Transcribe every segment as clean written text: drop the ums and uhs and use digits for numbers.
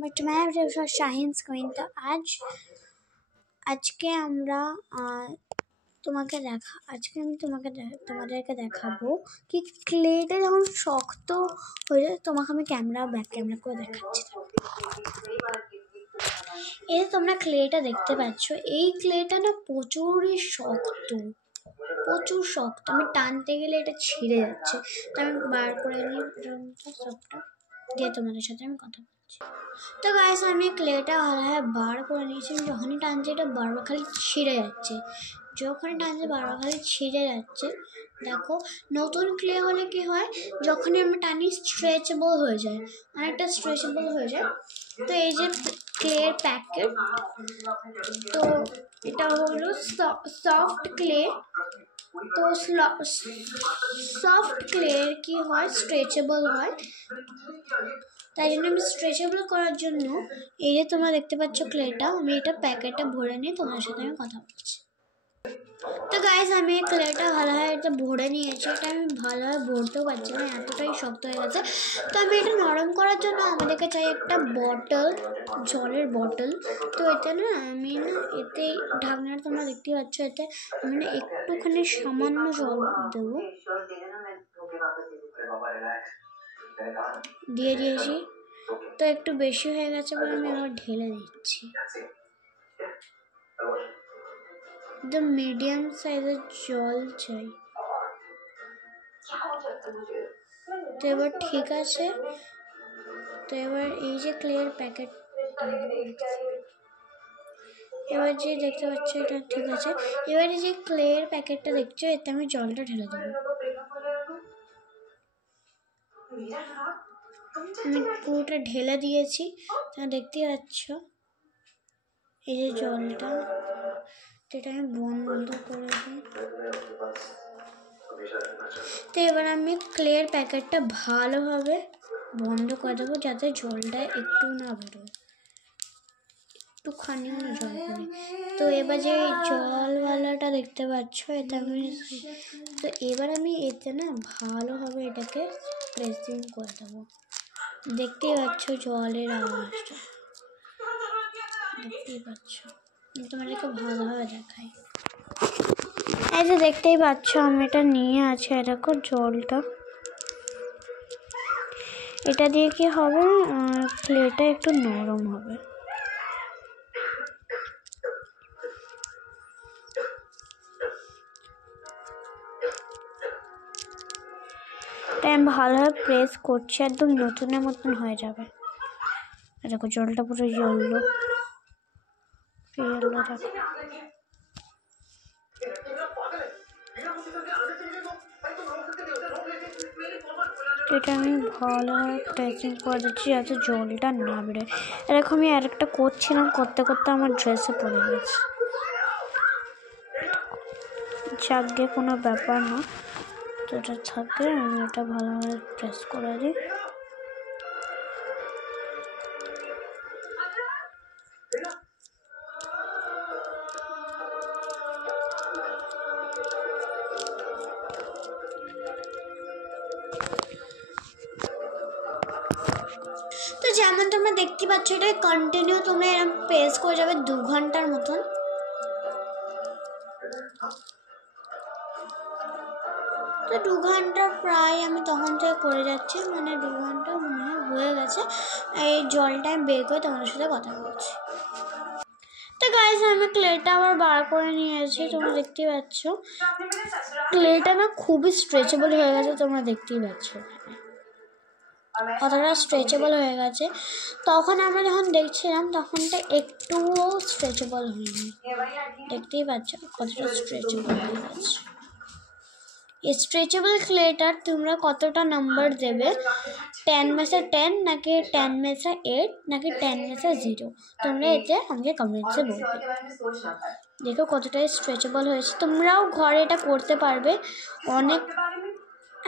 But मैं Shahin screen. তো আজকে আমরা তোমাদেরকে দেখাবো কি ক্লেটা যখন শক্ত হয়ে যায়। তোমাকে আমি ব্যাক ক্যামেরা করে দেখাচ্ছি। এই তোমরা ক্লেটা দেখতে পাচ্ছ, এই ক্লেটা না প্রচুর শক্ত। আমি টানতে গেলে এটা ছিঁড়ে যাচ্ছে। তো আমি বার করে নিই সবটা দিয়ে তোমাদের সাথে আমি কথা বলছি। তো গাইস আমি ক্লেটা বার করে নিয়েছি। যখনই টানছি এটা বারবার খালি ছিঁড়ে যাচ্ছে। দেখো, নতুন ক্লে হলে কি হয়, যখনই আমি টানি স্ট্রেচেবল হয়ে যায়, অনেকটা স্ট্রেচেবল হয়ে যায়। তো এই যে ক্লের প্যাকেট, তো এটা হলো সফট ক্লে। তো সফট ক্লে কি হয়, স্ট্রেচেবল হয়। তাই জন্য আমি স্ট্রেচেবল করার জন্য এই যে তোমরা দেখতে পাচ্ছ ক্লেটা, আমি এটা প্যাকেটটা ভরে নিয়ে তোমার সাথে আমি কথা বলছি। তো গাইস আমি ক্লেটা এটা ভরে নিয়েছি। এটা আমি ভালোভাবে ভরতেও পারছি না, এতটাই শক্ত হয়ে গেছে। তো আমি এটা নরম করার জন্য আমাদেরকে চাই একটা জলের বটল। তো এটা না আমি এতে ঢাকনাটা তোমরা দেখতে পাচ্ছ, এতে আমি একটুখানি সামান্য জল দেবো, দিয়ে দিয়েছি। তো একটু বেশি হয়ে গেছে বলে আমি আবার ঢেলে দিচ্ছি। একদম মিডিয়াম সাইজের জল চাই। তো এবার ঠিক আছে। তো এবার এই যে ক্লের প্যাকেট, এবার যে দেখতে পাচ্ছ এটা ঠিক আছে। এবারে যে ক্লের প্যাকেটটা দেখছো, এতে আমি জলটা ঢেলে দেবো। আমি পুরোটা ঢেলে দিয়েছি, দেখতেই পাচ্ছ এই যে জলটা। এটা আমি বন্ধ করে দিই। তো এবার আমি ক্লের প্যাকেটটা ভালোভাবে বন্ধ করে দেবো, যাতে জলটা একটু না বেরোয়, একটুখানিও না জল পড়ে। তো এবার যে জলওয়ালাটা দেখতে পাচ্ছ, এটা তো এবার আমি এতে না ভালোভাবে এটাকে প্রেসিং করে দেবো। দেখতেই পাচ্ছ জলের আওয়াজটা, দেখতেই পাচ্ছ। তোমাদেরকে ভালোভাবে দেখাই। এই যে দেখতেই পাচ্ছ আমি এটা নিয়ে আছি, দেখো জলটা। এটা দিয়ে কি হবে, ক্লেটা একটু নরম হবে। তাই আমি ভালোভাবে প্রেস করছি, একদম নতুনের মতন হয়ে যাবে। দেখো জলটা পুরো জ্বললো। এটা আমি ভালোভাবে প্রেসিং করে দিচ্ছি যাতে জলটা না বেরোয়। এরকম আমি আরেকটা করছিলাম, করতে করতে আমার ড্রেসে পড়ে গেছে। যাকে কোনো ব্যাপার না, তো এটা থাকে। আমি এটা ভালোভাবে প্রেস করে দিই। তো যেমন তোমরা দেখতে পাচ্ছ, এটা কন্টিনিউ তোমরা এরকম প্রেস করে যাবে 2 ঘন্টার মতন। তো 2 ঘন্টা প্রায় আমি তখন থেকে করে যাচ্ছি, মানে 2 ঘন্টা মনে হয় হয়ে গেছে। এই জলটা আমি বের করে তোমাদের সাথে কথা বলছি। তো গাইস আমি ক্লেটা আবার বার করে নিয়েছি, তোমরা দেখতেই পাচ্ছ ক্লেটা না খুবই স্ট্রেচেবল হয়ে গেছে। তোমরা দেখতেই পাচ্ছ কতটা স্ট্রেচেবল হয়ে গেছে। তখন আমরা যখন দেখছিলাম তখনটা একটুও স্ট্রেচেবল হয়নি। দেখতেই পাচ্ছ কতটা স্ট্রেচেবল হয়ে গেছে। স্ট্রেচেবল ক্লেটার তোমরা কতটা নাম্বার দেবে, 10 में से 10 নাকি 10 में से 8 নাকি 10 में से 0, তোমরা এতে আমাকে কমেন্টসে বলবে। দেখো কতটা স্ট্রেচেবল হয়েছে। তোমরাও ঘরে এটা করতে পারবে। অনেক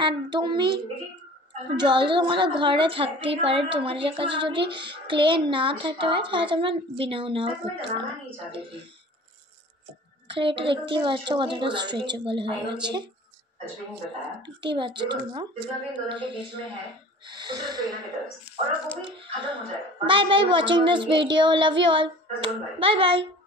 একদমই জল তো তোমাদের ঘরে থাকতেই পারে। তোমাদের কাছে যদি ক্লে না থাকতে পারে তাহলে তোমরা বিনাও নাও করতে পারো। ক্লেটা দেখতেই পাচ্ছ কতটা স্ট্রেচেবল হয়ে গেছে, দেখতেই পাচ্ছ তোমরা। Bye bye watching this video. Love you all. Bye bye.